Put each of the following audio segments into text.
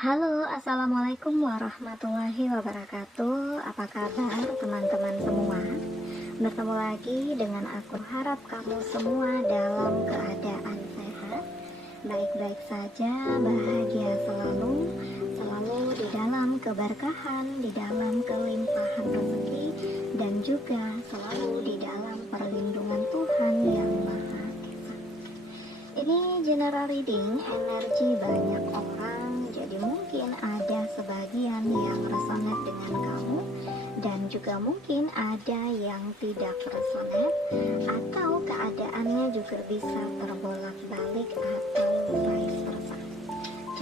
Halo, assalamualaikum warahmatullahi wabarakatuh. Apa kabar teman-teman semua? Bertemu lagi dengan aku. Harap kamu semua dalam keadaan sehat, baik-baik saja, bahagia selalu, selalu di dalam keberkahan, di dalam kelimpahan rezeki, dan juga selalu di dalam perlindungan Tuhan yang Maha Esa. Ini general reading energi banyak orang, jadi mungkin ada sebagian yang resonate dengan kamu dan juga mungkin ada yang tidak resonate, atau keadaannya juga bisa terbolak-balik atau vice versa.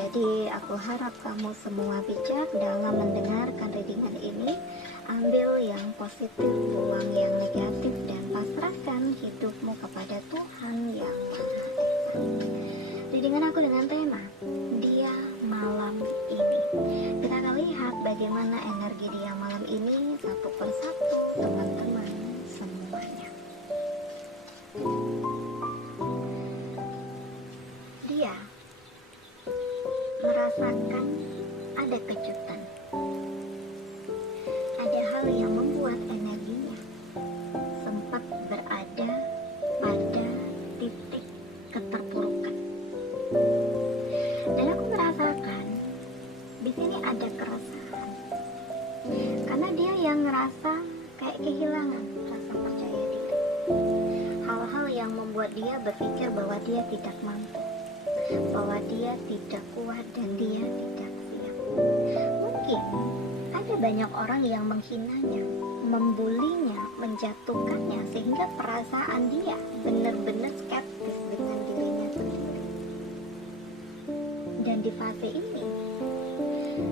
Jadi aku harap kamu semua bijak dalam mendengarkan readingan ini. Ambil yang positif, buang yang negatif, dan pasrahkan hidupmu kepada Tuhan yang Maha Esa. Readingan aku dengan tema Dia Malam Ini. Kita akan lihat bagaimana energi dia malam ini satu persatu, teman-teman semuanya. Dia merasakan ada kejutan, ada hal yang membuat energinya sempat berada pada titik keterpurukan. Dan aku merasakan di sini ada keresahan, karena dia yang ngerasa kayak kehilangan rasa percaya diri. Hal-hal yang membuat dia berpikir bahwa dia tidak mampu, bahwa dia tidak kuat dan dia tidak siap. Mungkin ada banyak orang yang menghinanya, membulinya, menjatuhkannya, sehingga perasaan dia benar-benar skeptis dengan dirinya sendiri. Dan di fase ini,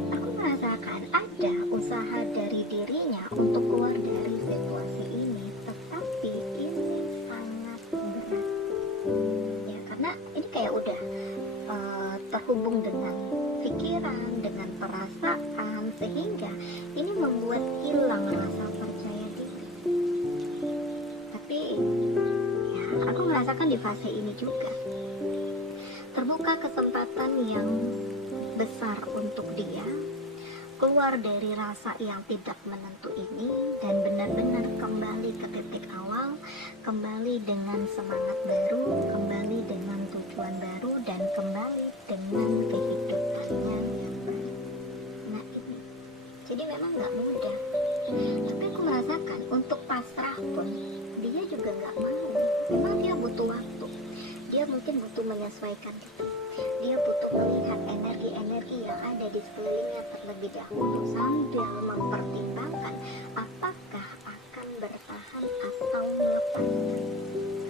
aku merasakan ada usaha dari dirinya untuk keluar dari situasi ini, tetapi ini sangat berat. Ya, karena ini kayak udah terhubung dengan pikiran, dengan perasaan, sehingga ini membuat hilang rasa percaya diri. Tapi ya, aku merasakan di fase ini juga terbuka kesempatan yang besar untuk dia keluar dari rasa yang tidak menentu ini dan benar-benar kembali ke titik awal, kembali dengan semangat baru, kembali dengan tujuan baru, dan kembali dengan kehidupannya yang baru. Nah ini, jadi memang gak mudah, tapi aku merasakan untuk pasrah pun dia juga gak mau. Memang dia butuh waktu, dia mungkin butuh menyesuaikan diri, dia butuh melihat energi-energi yang ada di sekelilingnya terlebih dahulu sambil mempertimbangkan apakah akan bertahan atau melepaskan.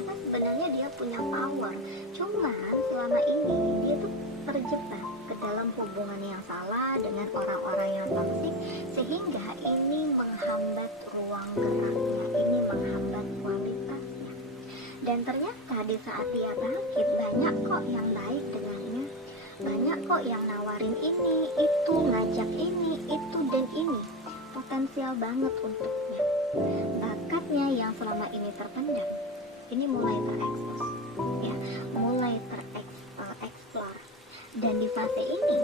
Karena sebenarnya dia punya power, cuman selama ini dia tuh terjebak ke dalam hubungan yang salah dengan orang-orang yang toksik, sehingga ini menghambat ruang geraknya, ini menghambat kualitasnya. Dan ternyata di saat dia bangkit, banyak kok yang baik dengannya, banyak kok yang nawarin ini, itu, ngajak ini, itu, dan ini potensial banget untuknya. Bakatnya yang selama ini terpendam, ini mulai terekspos, ya, mulai tereksplor. Dan di fase ini,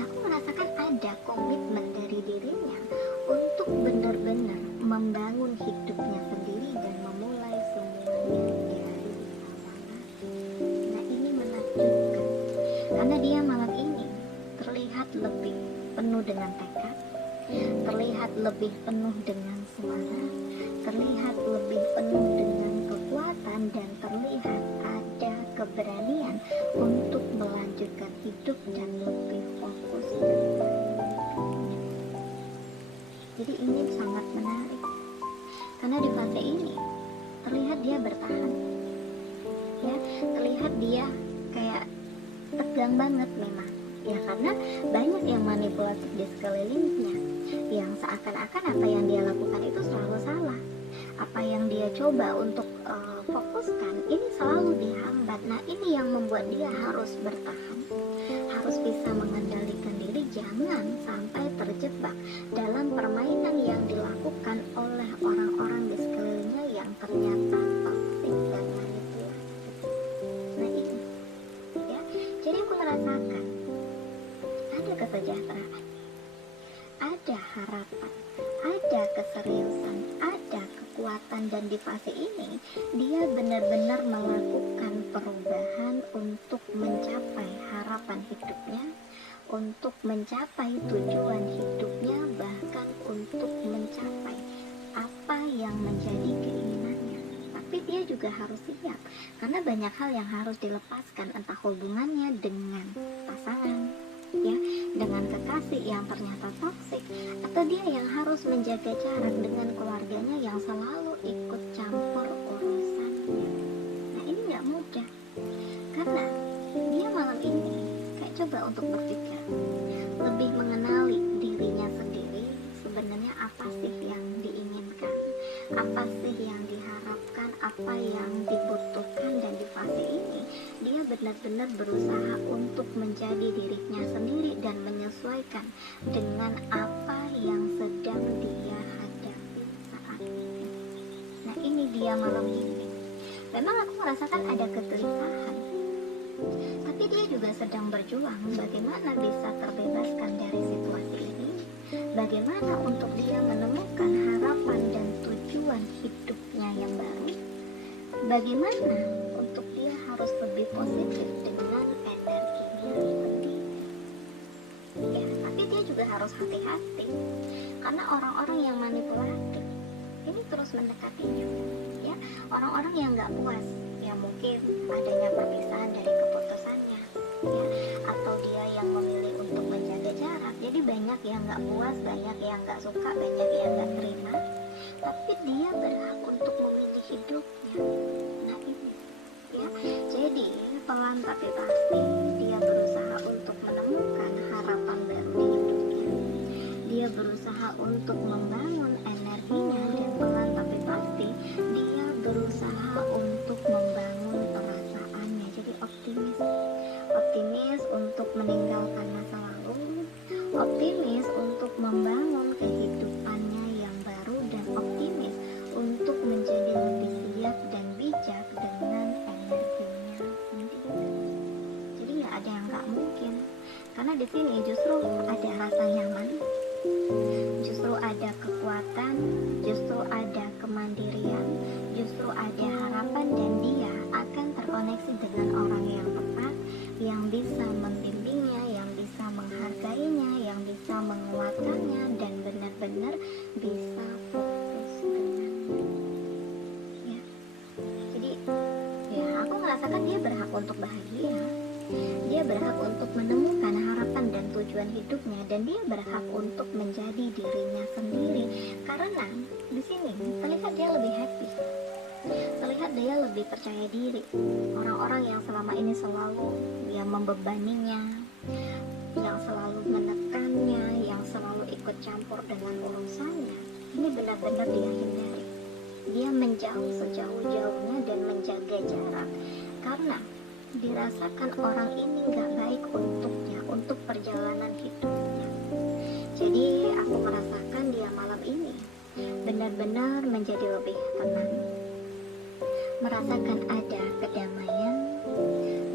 aku merasakan ada komitmen dari dirinya untuk benar-benar membangun hidupnya sendiri dan memulai semuanya dari awal lagi. Nah ini menakjubkan, karena dia malam ini terlihat lebih penuh dengan tekad, terlihat lebih penuh dengan semangat, terlihat lebih penuh dengan kekuatan, dan terlihat ada keberanian untuk melanjutkan hidup dan lebih fokus dengan hidupnya. Jadi ini sangat menarik, karena di fase ini terlihat dia bertahan, ya, terlihat dia kayak tegang banget memang, ya, karena banyak yang manipulatif di sekelilingnya, yang seakan-akan apa yang dia lakukan itu selalu salah, apa yang dia coba untuk fokuskan ini selalu dihambat. Nah ini yang membuat dia harus bertahan, harus bisa mengendalikan diri, jangan sampai terjebak dalam permainan yang dilakukan oleh orang-orang di sekelilingnya yang ternyata toksik dan manipulatif. Nah ini, ya, jadi aku merasakan dan di fase ini dia benar-benar melakukan perubahan untuk mencapai harapan hidupnya, untuk mencapai tujuan hidupnya, bahkan untuk mencapai apa yang menjadi keinginannya. Tapi dia juga harus siap, karena banyak hal yang harus dilepaskan, entah hubungannya dengan pasangan, ya, dengan kekasih yang ternyata toksik, atau dia yang harus menjaga jarak dengan keluarganya yang selalu ikut campur urusannya. Nah, ini nggak mudah, karena dia malam ini kayak coba untuk berpikir, lebih mengenali dirinya sendiri, sebenarnya apa sih yang diinginkan, apa sih yang diharapkan, apa yang dibutuhkan. Dan di fase ini dia benar-benar berusaha untuk menjadi dirinya sendiri dan menyesuaikan dengan apa yang sedang dia hadapi saat ini. Nah, ini dia malam ini. Memang aku merasakan ada kegelisahan, tapi dia juga sedang berjuang bagaimana bisa terbebaskan dari situasi ini, bagaimana untuk dia menemukan harapan dan tujuan hidupnya yang baru, bagaimana untuk dia harus lebih positif dengan energinya sendiri. Ya, tapi dia juga harus hati-hati, karena orang-orang yang manipulatif ini terus mendekatinya, ya, orang-orang yang nggak puas, ya mungkin adanya perpisahan dari keputusannya, ya, atau dia yang memilih untuk menjaga jarak. Jadi banyak yang nggak puas, banyak yang nggak suka, banyak yang nggak terima, tapi dia berhak untuk memilih hidupnya. Nah ini, ya, jadi pelan tapi pasti dia berusaha untuk menemukan harapan baru di hidupnya. Dia berusaha untuk membangun energinya, dan pelan tapi pasti dia berusaha untuk membangun perasaannya. Jadi optimis untuk meninggalkan masa lalu, optimis untuk membangun kehidupannya yang baru, dan optimis untuk menjadi lebih siap dan bijak dengan energinya sendiri. Jadi nggak ada yang nggak mungkin, karena di sini justru ada rasa nyaman, justru ada kekuatan, justru ada kemandirian, justru ada harapan, dan dia akan terkoneksi dengan orang yang tepat, yang bisa membimbingnya, yang bisa menghargainya, yang bisa menguatkannya, dan benar-benar bisa fokus dengannya. Ya, jadi ya aku merasakan dia berhak untuk bahagia. Dia berhak untuk menemukan harapan dan tujuan hidupnya, dan dia berhak untuk menjadi dirinya sendiri. Karena di sini terlihat dia lebih happy, terlihat dia lebih percaya diri. Orang-orang yang selama ini selalu yang membebaninya, yang selalu menekannya, yang selalu ikut campur dengan urusannya, ini benar-benar dia hindari. Dia menjauh sejauh-jauhnya dan menjaga jarak, karena dirasakan orang ini gak baik untuknya, untuk perjalanan hidupnya. Jadi aku merasakan dia malam ini benar-benar menjadi lebih tenang, merasakan ada kedamaian,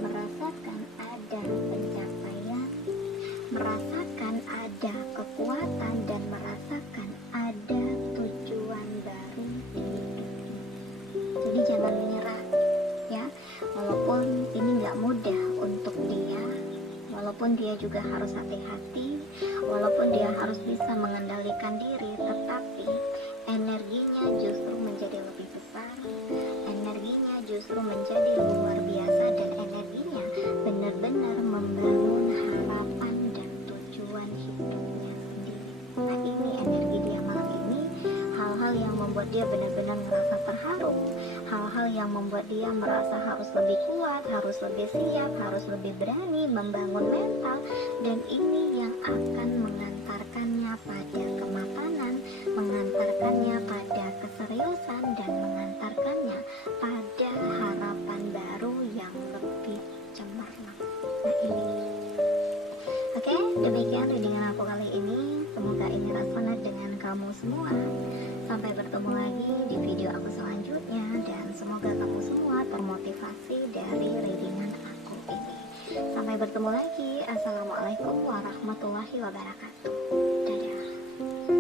merasakan ada pencapaian, merasakan ada kekuatan, dan merasakan ada tujuan baru di hidupnya. Jadi jangan menyerah, ya, walaupun ini gak mudah untuk dia, walaupun dia juga harus hati-hati, walaupun dia harus bisa mengendalikan diri, tetapi energinya justru menjadi lebih besar, energinya justru menjadi luar biasa, dan energinya benar-benar membangun harapan dan tujuan hidupnya sendiri. Nah ini energi dia malam ini, hal-hal yang membuat dia benar-benar merasa terharu, hal-hal yang membuat dia merasa harus lebih kuat, harus lebih siap, harus lebih berani membangun mental, dan ini yang akan mengantarkannya pada kemapanan, mengantarkannya pada keseriusan, dan mengantarkannya pada harapan baru yang lebih cemerlang. Nah ini, oke, demikian readingan aku kali ini. Semoga ini resonate dengan kamu semua. Sampai bertemu lagi di video aku selanjutnya, dan semoga kamu semua termotivasi dari readingan aku ini. Sampai bertemu lagi. Assalamualaikum warahmatullahi wabarakatuh. Dadah.